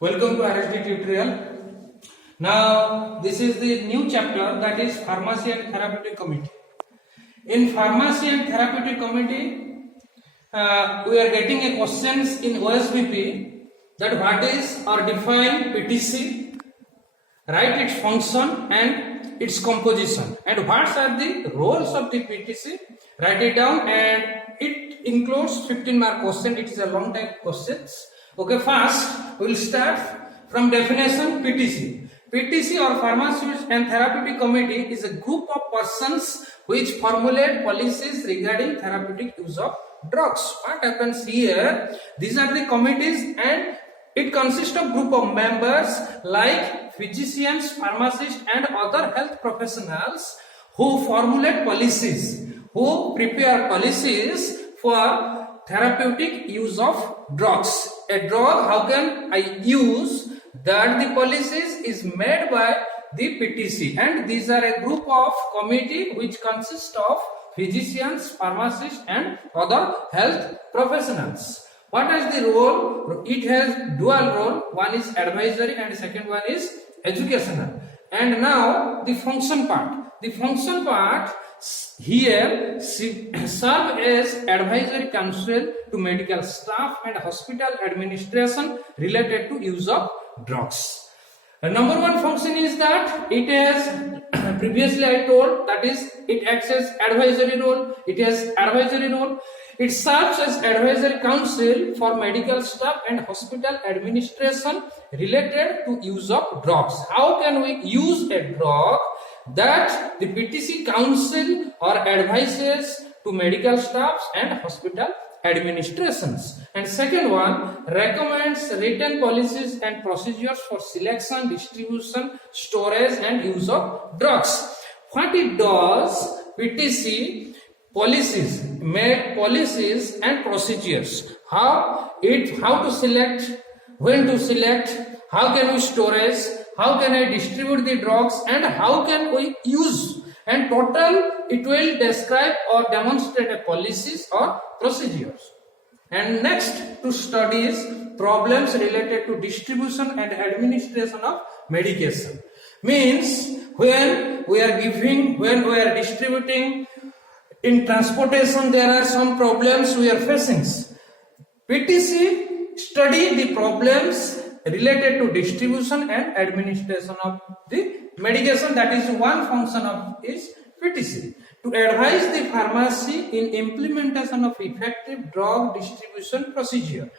Welcome to RSD tutorial. Now this is the new chapter, that is Pharmacy and Therapeutic Committee. In Pharmacy and Therapeutic Committee, we are getting a questions in OSBP that what is or define PTC, write its function and its composition, and what are the roles of the PTC. Write it down, and it includes 15 mark question. It is a long type questions. Okay, first we will start from definition. PTC. PTC or Pharmaceutical and Therapeutic Committee is a group of persons which formulate policies regarding therapeutic use of drugs. What happens here? These are the committees, and it consists of group of members like physicians, pharmacists, and other health professionals who formulate policies, who prepare policies for therapeutic use of drugs. A drug, how can I use? That the policies is made by the PTC, and these are a group of committee which consists of physicians, pharmacists, and other health professionals. What is the role? It has dual role. One is advisory and second one is educational. And now the function part. The function part here serve as advisory council to medical staff and hospital administration related to use of drugs. Number one function is that it has previously I told, that is it acts as advisory role. It has advisory role. It serves as advisory council for medical staff and hospital administration related to use of drugs. How can we use a drug? That the PTC council or advises to medical staffs and hospital administrations. And second one, recommends written policies and procedures for selection, distribution, storage, and use of drugs. What it does, PTC policies, make policies and procedures. How to select, when to select, how can we storage, how can I distribute the drugs, and how can we use, and total it will describe or demonstrate a policies or procedures. And next to study is problems related to distribution and administration of medication. Means when we are giving, when we are distributing, in transportation there are some problems we are facing. PTC study the problems related to distribution and administration of the medication. That is one function of is PTC. To advise the pharmacy in implementation of effective drug distribution procedure.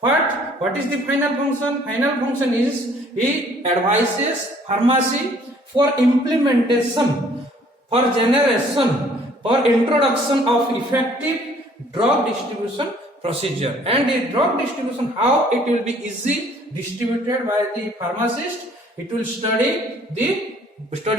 What is the final function? Final function is he advises pharmacy for implementation, for generation, for introduction of effective drug distribution procedure. And the drug distribution, how it will be easy distributed by the pharmacist, it will study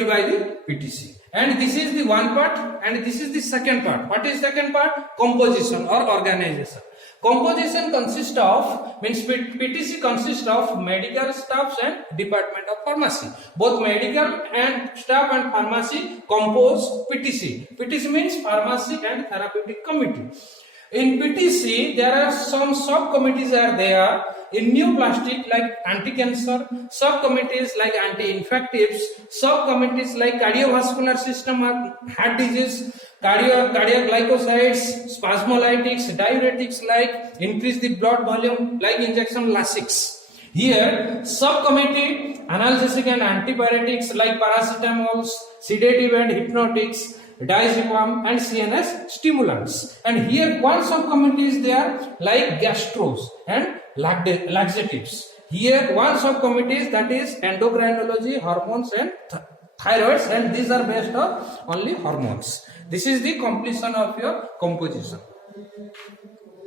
by the PTC. And this is the one part, and this is the second part. What is second part? Composition or organization. Composition consists of, means PTC consists of medical staffs and department of pharmacy. Both medical and staff and pharmacy compose PTC. PTC means Pharmacy and Therapeutic Committee. In PTC, there are some subcommittees are there. In new plastic like anti-cancer, subcommittees like anti-infectives, subcommittees like cardiovascular system or heart disease, cardiac glycosides, spasmolytics, diuretics like increase the blood volume like injection Lasix. Here, subcommittee analgesic and antipyretics like paracetamols, sedative and hypnotics, diazepam and CNS stimulants. And here one subcommittee is there like gastros and laxatives. Here one subcommittee is, that is endocrinology, hormones and thyroids, and these are based on only hormones. This is the completion of your composition.